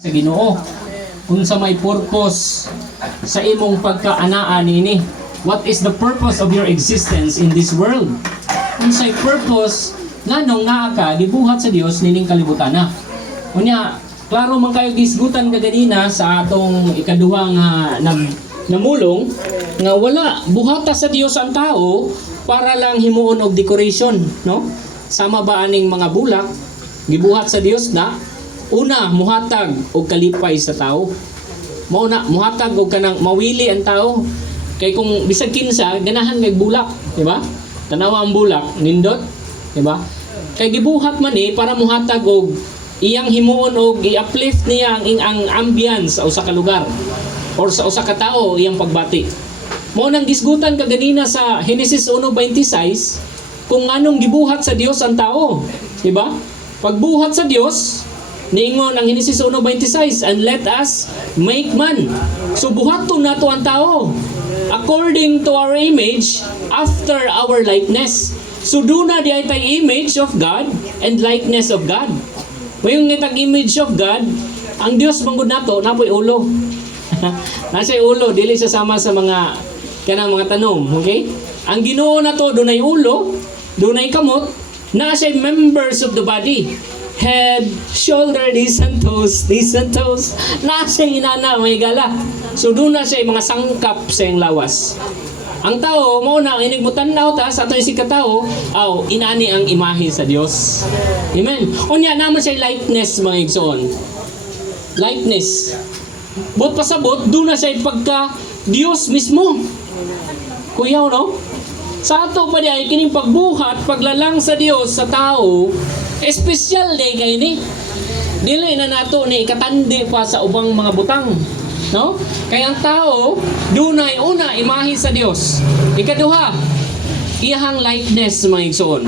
sa Ginoo. Unsa may purpose sa imong pagkaanaa nini? What is the purpose of your existence in this world? Unsay purpose nganong naa ka gibuhat sa Dios nining kalibutan na. Unya, klaro man kayo gisgutan kaganina sa atong ikaduha nga namulong nga wala buhata sa Dios ang tao para lang himuon og decoration, no? Sama ba aning mga bulak gibuhat sa Dios na una muhatag og kalipay sa tao. Mao na muhatag og kanang mawili ang tao. Kay kung bisag kinsa ganahan may bulak, di ba? Tanawa ang bulak, nindot, di ba? Kay gibuhat man para muhatag og iyang himuon og i-uplift niya ang ambience sa usa ka lugar or sa usa ka tao iyang pagbati. Mao nang gisgutan kaganina sa Genesis 1:26 kung anong gibuhat sa Dios ang tao, di ba? Pagbuhat sa Dios, niingon ang Genesis 1:26, and let us make man. So buhaton nato ang tao according to our image, after our likeness. So doon na di ay tay image of God and likeness of God. Mayong nitag image of God, ang Dios manggod nato napoy ulo. Nasa ulo dili sa sama sa mga kanang mga tanom, okay? Ang Ginoo nato dunay ulo, dunay kamot, nasa members of the body. Head, shoulder, knees and toes. Nasa inana, may gala. So doon na siya mga sangkap sa iyang lawas. Ang tao, mo na, inigbutan na ta sa ato si katao, inani ang imahe sa Dios. Amen. Unya naman siya likeness, mga igsoon. Likeness. But pasabot, doon na siya pagka Dios mismo. Kuyaw, no? Sa ato pa diay kining pagbuhat, paglalang sa Dios sa tao, espesyal day kay ni. Dili na nato ni ikatandi pa sa ubang mga butang, no? Kay ang tao dunay una imahe sa Dios. Ikaduha, iyang likeness mga igsoon.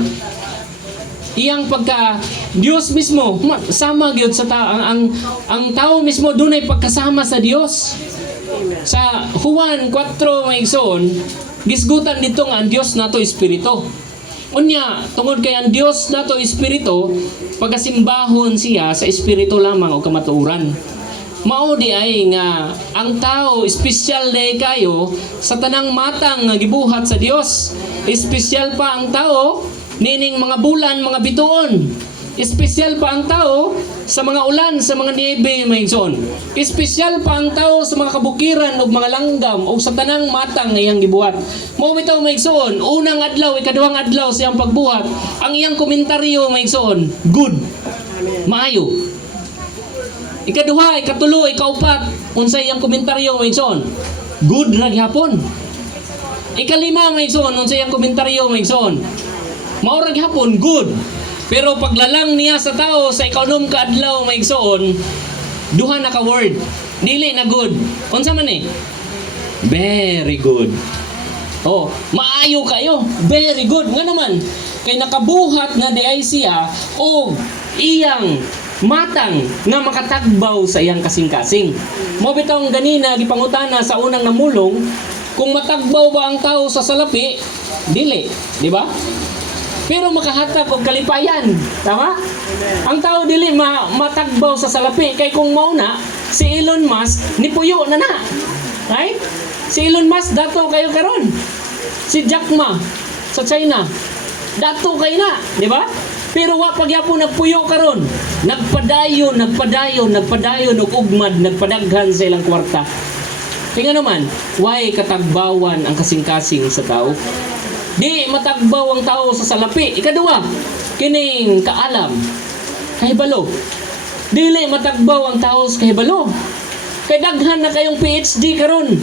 Iyang pagka Dios mismo sama gyud sa tao ang tao mismo dunay pagkasama sa Dios. Sa Juan 4 mga igsoon, gisgutan dito nga ang Dios nato espiritu. Unya, tungod kay ang Dios nato espiritu, pagasimbahon siya sa espiritu lamang o kamatuoran. Mao di ay nga ang tao espesyal day kayo sa tanang matang nga gibuhat sa Dios. Espesyal pa ang tao nining mga bulan, mga bituon. Espesyal pa ang tao sa mga ulan, sa mga niebe, mga igsoon. Espesyal pa ang tao sa mga kabukiran o mga langgam o sa tanang matang nga iyang gibuhat. Mao bitaw mga igsoon, unang adlaw, ikaduhang adlaw sa iyang pagbuhat, ang iyang komentaryo mga igsoon, good. Maayo. Ikaduha, ikatulo, ikaupat, unsay iyang komentaryo mga igsoon, good ra gihapon. Ikalima mga igsoon, unsay iyang komentaryo mga igsoon, mao ra gihapon, good. Pero paglalang niya sa tao sa ikanom ka adlaw may igsoon, duha na ka word. Dili na good. Unsa man ni? Very good. Oh, maayo kayo. Very good. Nga naman, kay nakabuhat nga di ay siya o iyang matang nga makatagbaw sa iyang kasing-kasing. Mo bitaw ganina gipangutana sa unang namulong, kung matagbaw ba ang tao sa salapi? Dili, di ba? Pero makahatag og kalipayan, tama? Ang tao dili matagbaw sa salapi kay kung mauna si Elon Musk nipuyo na. Right? Si Elon Musk dato kayo karon. Si Jack Ma sa China dato kay na, di ba? Pero wa pagyapon nagpuyo karon. Nagpadayon og ugmad, nagpadaghan sa ilang kwarta. Tingnan naman, why katagbawan ang kasing-kasing sa tao? Di matagbaw ang tao sa salapi. Ikaduha, kining kaalam, kahibalo. Dili matagbaw ang tao sa kahibalo. Kay daghan na kayong PhD karon.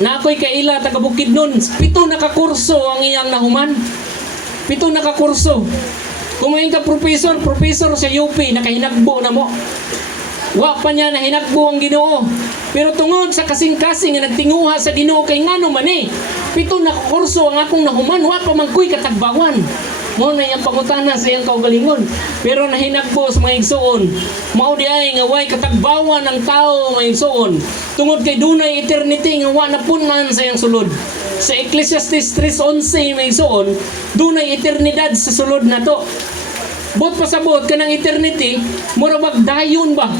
Na ako'y kaila taga Bukidnon, 7 na ka kurso ang iyang nahuman. 7 na ka kurso. Kung may ka professor sa UP, nakahinagbo na mo. Wa pa niya na hinagbo ang Ginoo. Pero tungod sa kasing-kasing nga nagtinguha sa Ginoo kay ngano man 7 na kurso ang akong nahuman, wa pa man ko'y katagbawan. Mo na iyang pangutana sa iyang kaugalingon. Pero nahinagbo sa mga igsoon, mao di ay nga way katagbawan ang tao mga igsoon. Tungod kay dunay eternity nga wa napunan sa iyang sulod. Sa Ecclesiastes 3:11 mga igsoon, dunay eternidad sa sulod nato. Bot pasabot ka ng eternity, mura dayon ba?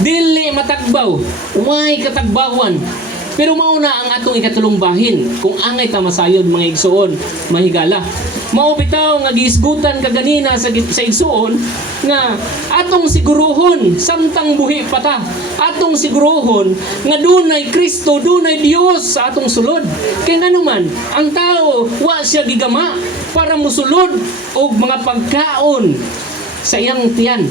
Dili matagbaw. Why katagbawan? Pero mauna ang atong ikatulong bahin kung angay ta masayod mga igsuon mahigala. Mao bitaw nga giisgutan kaganina sa igsuon nga atong siguruhon samtang buhi pa ta. Atong siguruhon nga dunay Kristo, dunay Dios sa atong sulod. Kay nganuman ang tao wa siya gigama para musulod og mga pagkaon sa iyang tiyan.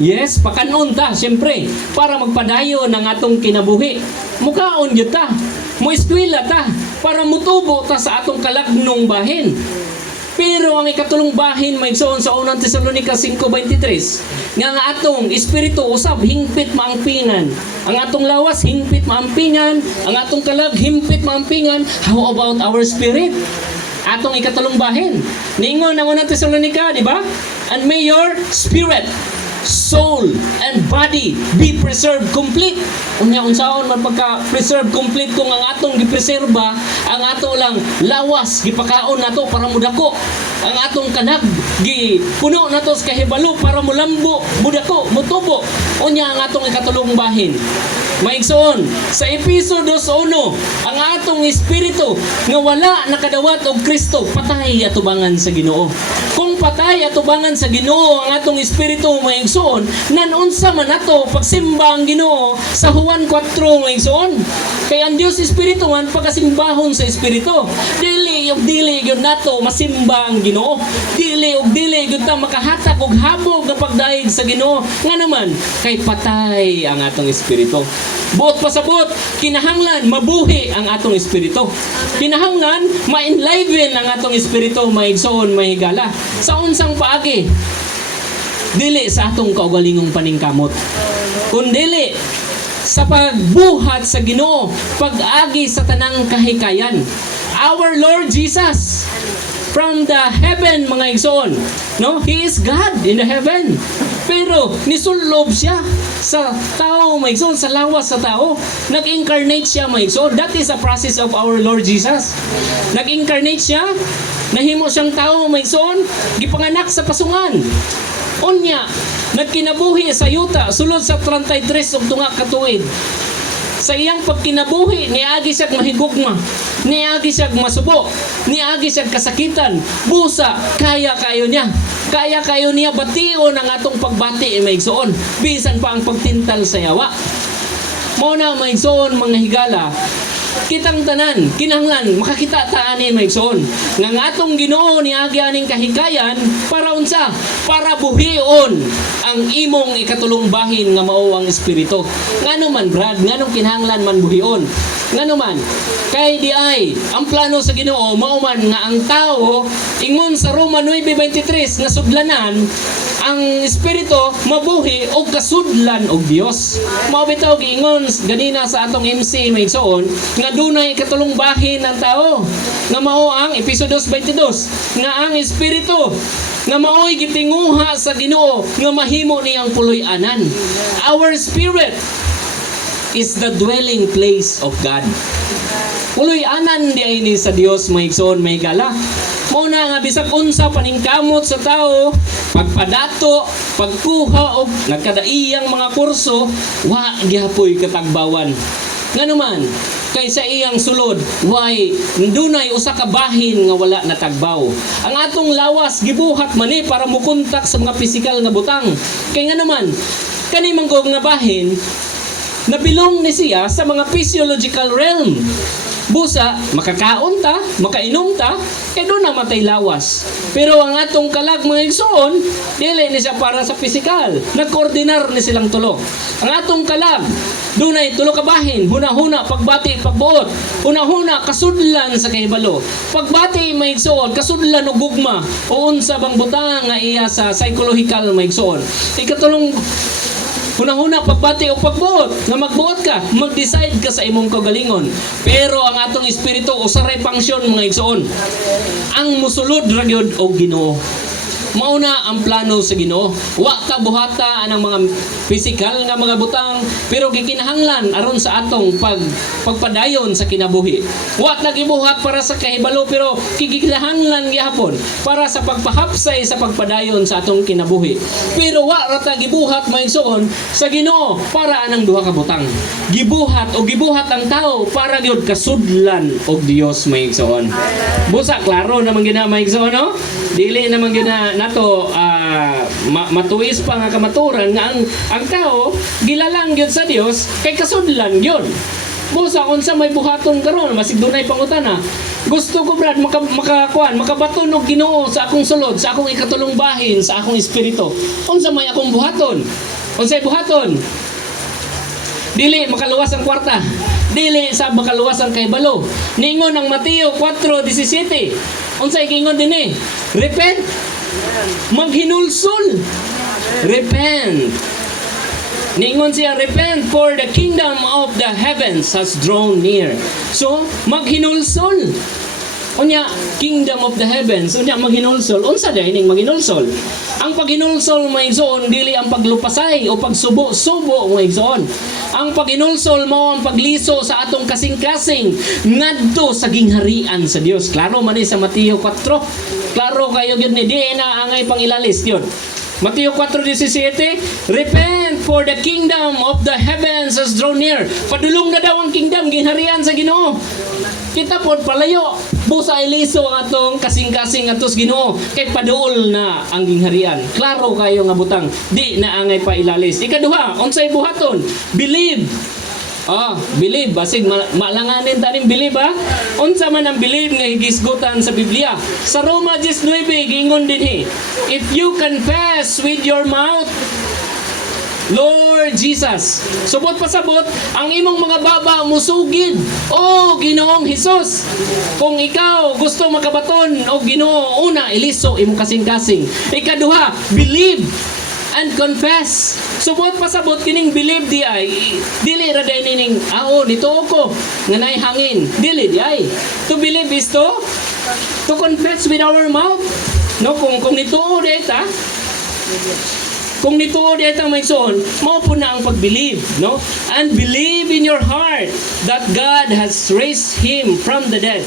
Yes, pakanon ta, siyempre, para magpadayon ang atong kinabuhi. Mukaon yun ta, mueskwela ta, para mutubo ta sa atong kalagnong bahin. Pero ang ikatulong bahin, maigsoon sa unang Tesalonica 5:23, nga nga atong espiritu usab, hingpit maampingan. Ang atong lawas, hingpit maampingan. Ang atong kalag, hingpit maampingan. How about our spirit? Atong ikatulong bahin. Ningon ang unang Tesalonica, di ba? And may your spirit, soul and body be preserved complete. Unya unsaon man pagka-preserve complete kung ang atong gipreserba, ang ato lang lawas gipakaon nato para mudako. Ang atong kanag gipuno nato sa kahibalo para mulambo, mudako, mutubo. Unya ang atong ikatulong bahin. Maigsoon sa Efeso 2:1, ang atong espiritu nga wala nakadawat og Kristo patay atubangan sa Ginoo. Kung patay atubangan sa Ginoo ang atong espiritu maigsoon, nanunsa man nato pagsimba ang Ginoo sa Juan 4 maigsoon. Kay ang Dios espiritu man pagasimbahon sa espiritu. Dili gyud nato masimba ang Ginoo. Dili gyud ta makahatag og habog nga pagdaig sa Ginoo. Nga naman kay patay ang atong espiritu. Buot pasabot, kinahanglan mabuhi ang atong espiritu. Kinahanglan ma-enliven ang atong espiritu maigsoon mahigala. Sa unsang paagi, dili sa atong kaugalingong paningkamot, kundili sa pagbuhat sa Ginoo, pag-agi sa tanang kahikayan. Our Lord Jesus from the heaven mga igsoon, no? He is God in the heaven. Pero nisulob siya sa tao mga igsoon, sa lawas sa tao. Nag-incarnate siya mga igsoon. That is a process of our Lord Jesus. Nag-incarnate siya, nahimo siyang tao mga igsoon, gipanganak sa pasungan. Unya, nagkinabuhi sa yuta sulod sa 33 ug tunga ka tuig. Sa iyang pagkinabuhi, niagi siyag mahigugma, niagi siyag masubo, niagi siyag kasakitan, busa, kaya kayo niya. Kaya kayo niya bation ang atong pagbati maigsoon, bisan pa ang pagtintal sa yawa. Mao na maigsoon mga higala, kitang tanan, kinahanglan makakita ta ani maigsoon nga atong Ginoo niagi aning kahikayan para unsa? Para buhion ang imong ikatulong bahin nga mao ang espiritu. Ngano man brad, nganong kinahanglan man buhion? Ngano man kay di ay ang plano sa Ginoo mao man nga ang tao ingon sa Roma 9:23 nga sudlanan ang espiritu mabuhi og kasudlan og Dios. Mao bitaw giingon ganina sa atong MC maigsoon nga dunay katulong bahin ang tao nga mao ang Efeso 2:22 nga ang espiritu nga mao'y gitinguha sa Ginoo nga mahimo niyang puloy-anan. Our spirit is the dwelling place of God. Puloy-anan di ay ni sa Dios maigsoon mahigala. Mao na nga bisag unsa paningkamot sa tao, pagpadato, pagkuha og nagkadaiyang mga kurso, wa gihapoy katagbawan. Nganuman, kay sa iyang sulod, why dunay usa ka bahin nga wala natagbaw. Ang atong lawas gibuhat man para mukontak sa mga pisikal nga butang. Kay nganuman, kani manggog nga bahin nabilong ni siya sa mga physiological realm. Busa, makakaon ta, makainom ta, kay doon namatay lawas. Pero ang atong kalag mga igsoon, dili ni siya para sa pisikal. Nagkoordinar ni silang tulo. Ang atong kalag, doon ay tulo ka bahin, huna-huna, pagbati, pagbuot. Huna-huna, kasudlan sa kahibalo. Pagbati, mga igsoon, kasudlan o gugma. O unsa bang butang nga iya sa psychological mga igsoon. Ikatulong huna-huna pagbati o pagbuot, nga magbuot ka, mag-decide ka sa imong kagalingon. Pero ang atong espiritu usaray pangsyon mga igsoon. Ang musulod ra gyud og Ginoo. mauna ang plano sa Ginoo. Wa ta buhata anang mga physical nga mga butang, pero gikinahanglan aron sa atong pagpadayon sa kinabuhi. Wa ta gibuhat para sa kahibalo, pero gikinahanglan gyapon para sa pagpahapsay sa pagpadayon sa atong kinabuhi. Pero wa ra ta gibuhat maigsoon sa Ginoo para anang duha ka butang. Gibuhat ang tao para gyud kasudlan og Dios maigsoon. Busa klaro naman gina maigsoon, no? Dili naman gina nato matuis pa nga kamaturan nga ang tao gilalang gyud sa Dios kay kasudlan gyud. Busa unsa may buhaton karon masig dunay pangutana. Gusto ko brad makabaton og Ginoo sa akong sulod, sa akong ikatulong bahin, sa akong espiritu. Unsa may akong buhaton? Unsay buhaton? Dili makaluwas ang kwarta. Dili sa makaluwas ang kahibalo. Ningon ang Mateo 4:17. Unsay gingon dinhi? Repent. Maghinulsol. Repent. Ningon siya, repent for the kingdom of the heavens has drawn near. So, maghinulsol. Unya, kingdom of the heavens, unya maghinulsol. Unsa day ning maghinulsol? Ang paghinulsol maigsoon dili ang paglupasay o pagsubo-subo maigsoon. Ang paghinulsol mao ang pagliso sa atong kasing-kasing ngadto sa gingharian sa Dios. Klaro man ni sa Mateo 4. Klaro kayo gyud ni di na angay pangilalis gyud. Mateo 4:17, repent for the kingdom of the heavens has drawn near. Padulong na daw ang kingdom, ginharian sa Ginoo. Kita pod palayo, busa iliso ang atong kasing-kasing atos Ginoo kay paduol na ang gingharian. Klaro kayo nga butang, di na angay pa ilalis. Ikaduha, unsay buhaton? Believe. Believe, basig malanganin taning believe ha. Unsa man ang believe nga higisgutan sa Biblia. Sa Roma 19 gingon dinhi, if you confess with your mouth Lord Jesus, subot pasabot ang imong mga baba musugid o Ginoong Hesus. Kung ikaw gusto makabaton o Ginoo, una iliso imong kasing-kasing. Ikaduha, believe and confess. Subot pasabot kining believe di ay dili ra day ning dito ko nga nay hangin. Dili di ay. To believe is to confess with our mouth. No, kung nituo di ta. Kung nituo di ta may son, mao po na ang pagbelieve, no? And believe in your heart that God has raised him from the dead.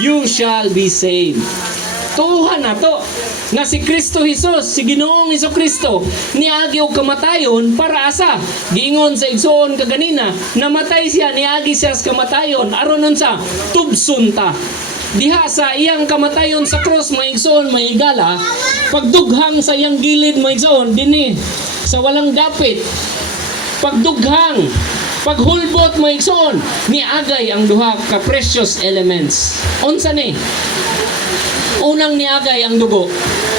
You shall be saved. Tuhan na to nga si Kristo Jesus, si Ginoong Hesukristo niagi og kamatayon para asa? Giingon sa igsoon kaganina, namatay siya, niagi siya sa kamatayon aron unsa? Tubson ta. Diha sa iyang kamatayon sa cross maigsoon mahigala, pagdughang sa iyang gilid maigsoon dinhi sa walang dapit. Pagdughang, paghulbot maigsoon niagay ang duha ka precious elements. Unsa ni? Unang niagay ang dugo.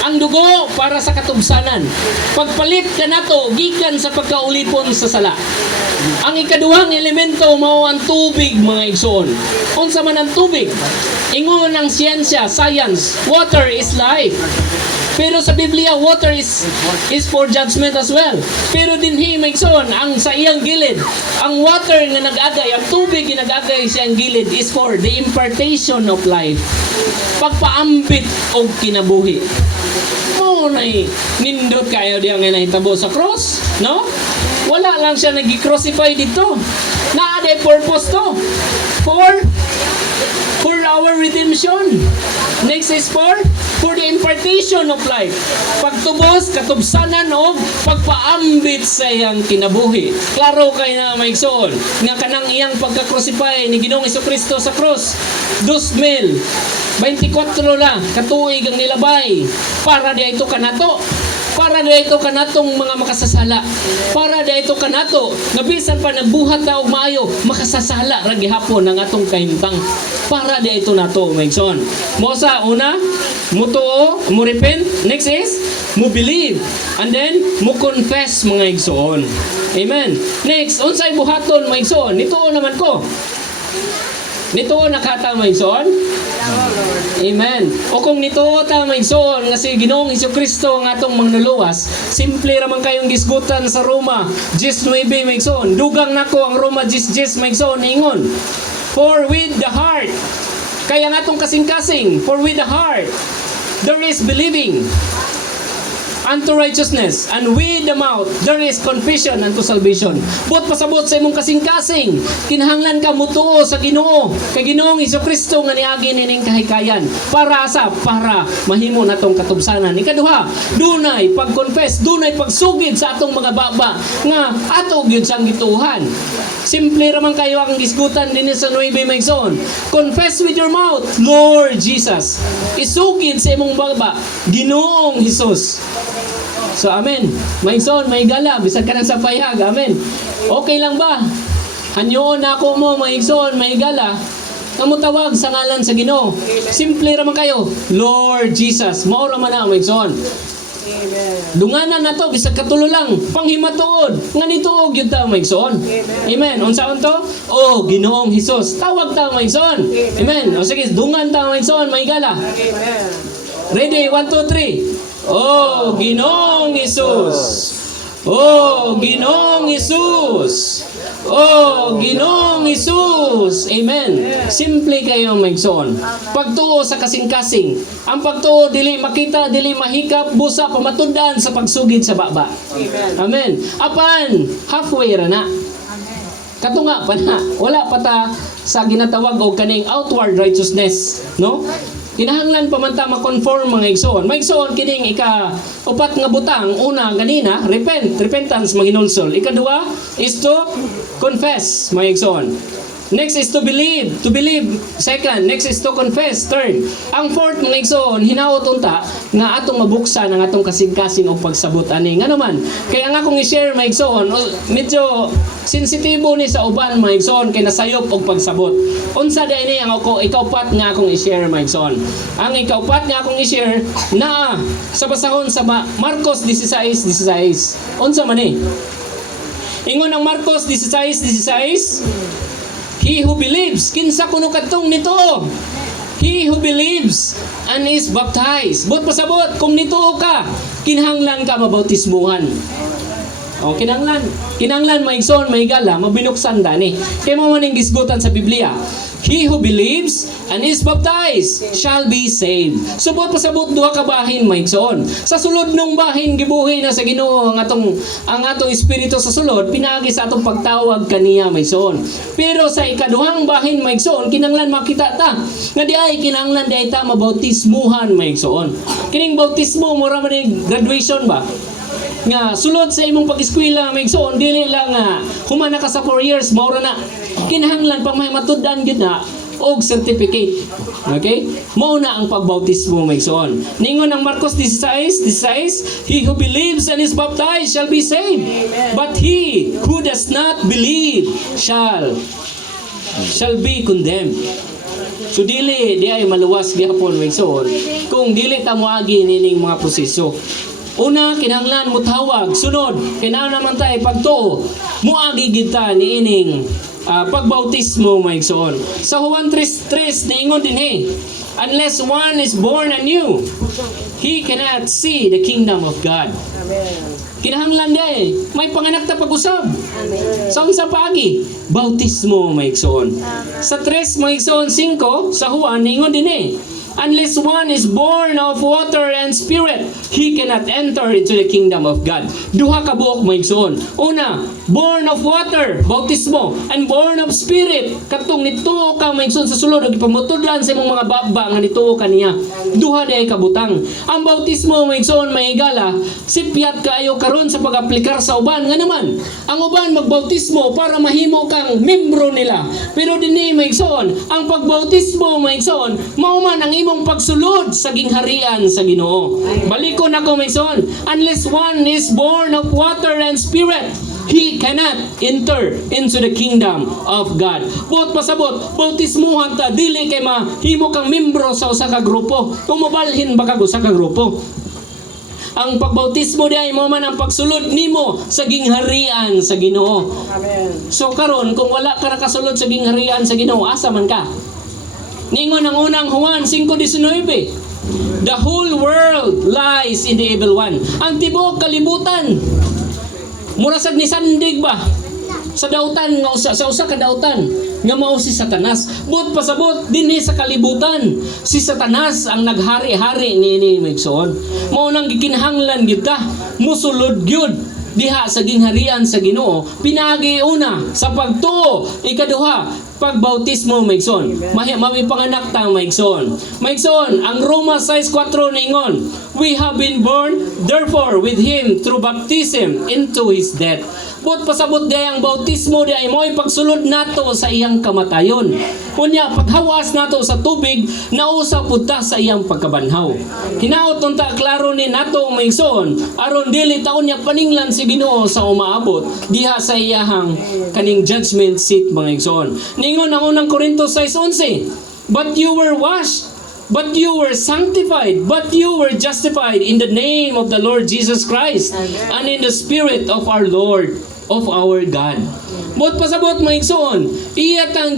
Ang dugo para sa katubsanan. Pagpalit ka nato gikan sa pagkaulipon sa sala. Ang ikaduhang elemento mao ang tubig mga igsoon. Unsa man ang tubig? Ingon ng siyensya, science, water is life. Pero sa Biblia, water is for judgment as well. Pero dinhi maigsoon ang sa iyang gilid, ang water nga nag-agay, ang tubig nga nag-agay sa iyang gilid is for the impartation of life. Pagpaambit og kinabuhi. Mo nay nindot kayo diya nga nahitabo sa cross, no? Wala lang siya nagi-crucify dito. Naa day purpose to. For our redemption. Next is for the impartation of life. Pagtubos, katubsanan o pagpaambit sa iyang kinabuhi. Klaro kay na maigsoon nga kanang iyang pagka-crucify ni Ginoong Hesukristo sa cross. 2024 lang katuig ang nilabay para di ito kanato. Para dito kanatong mga makasasala. Para dito kanato nga bisan pa nagbuhat na og maayo, makasasala ra gihapon ang atong kahimtang. Para dito nato maigsoon. Mo sa una, mo tuo, mo repent. Next is mo believe. And then mo confess mga igsoon. Amen. Next, unsay buhaton mga igsoon? Nituo naman ko. Nituo nakata mga igsoon? Amen. O kung nituo ta maigsoon nga si Ginoong Hesukristo nga atong mangluluwas, simple raman kayong gisgutan sa Roma 19 maigsoon. Dugang nako ang Roma 19 maigsoon ingon. For with the heart, kaya nga atong kasing-kasing, for with the heart there is believing. unto righteousness, and with the mouth there is confession unto salvation. Buot pasabot sa imong kasing-kasing, kinahanglan ka mutuo sa Ginoo, kay Ginoong Hesukristo nga niagi nining kahikayan para para mahimo natong katubsanan. Ikaduha, dunay pag-confess, dunay pagsugid sa atong mga baba nga ato gyud sang gituhan. Simple raman kayo ang gisgutan dinhi sa 9 maigsoon. Confess with your mouth, Lord Jesus. Isugid sa imong baba, Ginoong Hesus. So amen. Maigsoon, may gala bisag ka nang sa payag. Amen. Okay lang ba? Anyoon ako mo maigsoon, may gala. Kamutawag sa ngalan sa Ginoo. Simple raman kayo, Lord Jesus. Mao ra man na maigsoon. Dunganan na to, bisag katulo lang, panghimatuod, nga nituog yun ta maigsoon. Amen. Unsaon to? Oh, Ginoong Hesus. Tawag ta maigsoon. Amen. O sige, dungan ta maigsoon, maigala. Ready? 1, 2, 3. Oh, Ginoong Hesus. Oh, Ginoong Hesus. Oh, Ginoong Hesus. Amen. Simple kayo maigsoon. Pagtuo sa kasing-kasing. Ang pagtuo dili makita, dili mahikap, busa pamatud-an sa pagsugid sa baba. Amen. Apan halfway ra na. Katunga pa na. Wala pa ta sa ginatawag og kaning outward righteousness, no? Kinahanglan pa man ta ma-conform mga igsoon. Maigsoon kining upat nga butang. Una ganina, repentance mahinulsol. Ikaduha is to confess mga igsoon. Next is to believe. To believe. Second, next is to confess. Third, ang fourth mga igsoon, hinaot unta nga atong mabuksan ang atong kasing-kasing o pagsabot ani. Nga naman, kaya nga akong i-share mga igsoon, medyo sensitibo ni sa uban mga igsoon kay nasayop og pagsabot. Unsa da ini ang ikaupat nga akong i-share mga igsoon. Ang ikaupat nga akong i-share na sa basahon sa Marcos 16:16. Unsa man ni? Ingon ang Marcos 16:16. He who believes, kinsa kuno kadtong nito? He who believes and is baptized. But pasabot, kung nito ka, kinahanglan ka mabautismuhan. O, kinahanglan maigsoon, maigala, mabinuksan dani. Kaya mo maning gisgutan sa Biblia. He who believes and is baptized shall be saved. Subot pasabot duha ka bahin maigsoon. Sa sulod nung bahin gibuhi na sa Ginoo ang atong espiritu sa sulod pinaagi sa atong pagtawag kaniya maigsoon. Pero sa ikaduhang bahin maigsoon kinahanglan makita ta nga di ay kinahanglan di ay ta mabautismuhan maigsoon. Kining bautismo mura man ni graduation ba? Nga sulod sa imong pag-eskwela maigsoon dili lang humana ka sa 4 years maura na kinahanglan pang mahimatud-an gyud na og certificate. Okay? Mao na ang pagbautismo maigsoon. Ningon ang Marcos 16:16, he who believes and is baptized shall be saved. But he who does not believe shall be condemned. So dili di ay maluwas gyapon maigsoon kung dili ta moagi nining mga proseso. Una, kinahanglan mo tawag. Sunod, kinahanglan naman tayo pagtuo. Muagi kita ni ining pagbautismo maigsoon. Sa Juan 3:3 niingon din unless one is born anew, he cannot see the kingdom of God. Kinahanglan day, may panganak ta pag-usab. Sa unsa paagi? Bautismo maigsoon. Sa 3 maigsoon 5 sa Juan niingon din unless one is born of water and spirit, he cannot enter into the kingdom of God. Duha ka buok maigsoon. Una, born of water, bautismo, and born of spirit, katong nituo ka maigsoon sa sulod ug ipamutudlan sa imong mga baba nga nituo kaniya. Duha day kabutang. Ang bautismo maigsoon maigala, sipyat kaayo karon sa pag-aplikar sa uban nga naman. Ang uban magbautismo para mahimo kang membro nila. Pero dinhi maigsoon, ang pagbautismo maigsoon, mao man ang imong pagsulod sa gingharian sa Ginoo. Balikon ako maigsoon, unless one is born of water and spirit, he cannot enter into the kingdom of God. Buot pasabot, bautismuhan ta dili kay mahimo kang membro sa usa ka grupo. Kung mobalhin ba kag usa ka grupo. Ang pagbautismo di ay mo man ang pagsulod nimo sa gingharian sa Ginoo. Amen. So karon kung wala ka nakasulod sa gingharian sa Ginoo, asa man ka? Ningon ang unang Juan 5:19. The whole world lies in the evil one. Ang tibuok kalibutan. Murasag ni sandig ba? sa dautan nga sa usa ka dautan nga mao si Satanas. But pasabot dinhi sa kalibutan si Satanas ang naghari-hari niini maigsoon. Mao nang gikinahanglan gyud ta musulod gyud diha sa gingharian sa Ginoo. Pinagi una sa pagtuo, ikaduha pagbautismo maigsoon. Mapipanganak ta maigsoon. Maigsoon ang Roma 6:4 ningon, we have been born therefore with him through baptism into his death. But pasabot di ang bautismo di ay mo'y pagsulod nato sa iyang kamatayon. Kunya paghawas nato sa tubig nausa pud ta sa iyang pagkabanhaw. Hinaot unta klaro ni nato maigsoon aron dili taon niya paninglan si Ginoo sa umaabot diha sa iyahang kaning judgment seat mga igsoon. Ningon ang unang Korinto 6:11, but you were washed, but you were sanctified, but you were justified in the name of the Lord Jesus Christ and in the Spirit of our Lord, of our God. But pasabot mga igsoon, iya tang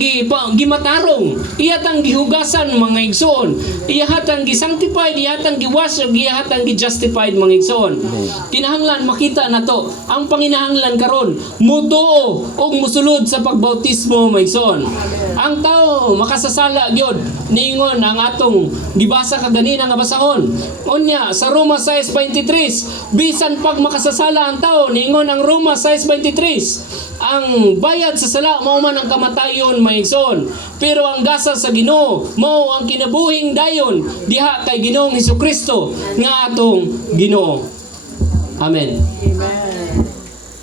gimatarong, iya tang gihugasan mga igsoon, iya hatang gisanctified, iya hatang giwash, iya hatang gijustified mga igsoon. Kinahanglan makita nato ang panginahanglan karon mutuo og musulod sa pagbautismo mga igsoon. Ang tao makasasala gyud ningon ang atong gibasa kaganina nga basahon. Unya sa Roma 6:23, bisan pag makasasala ang tao ningon ang Roma 6:23, ang bayad sa sala mao man ang kamatayon maigsoon, pero ang gasa sa Ginoo mao ang kinabuhing dayon diha kay Ginoong Hesukristo nga atong Ginoo. Amen.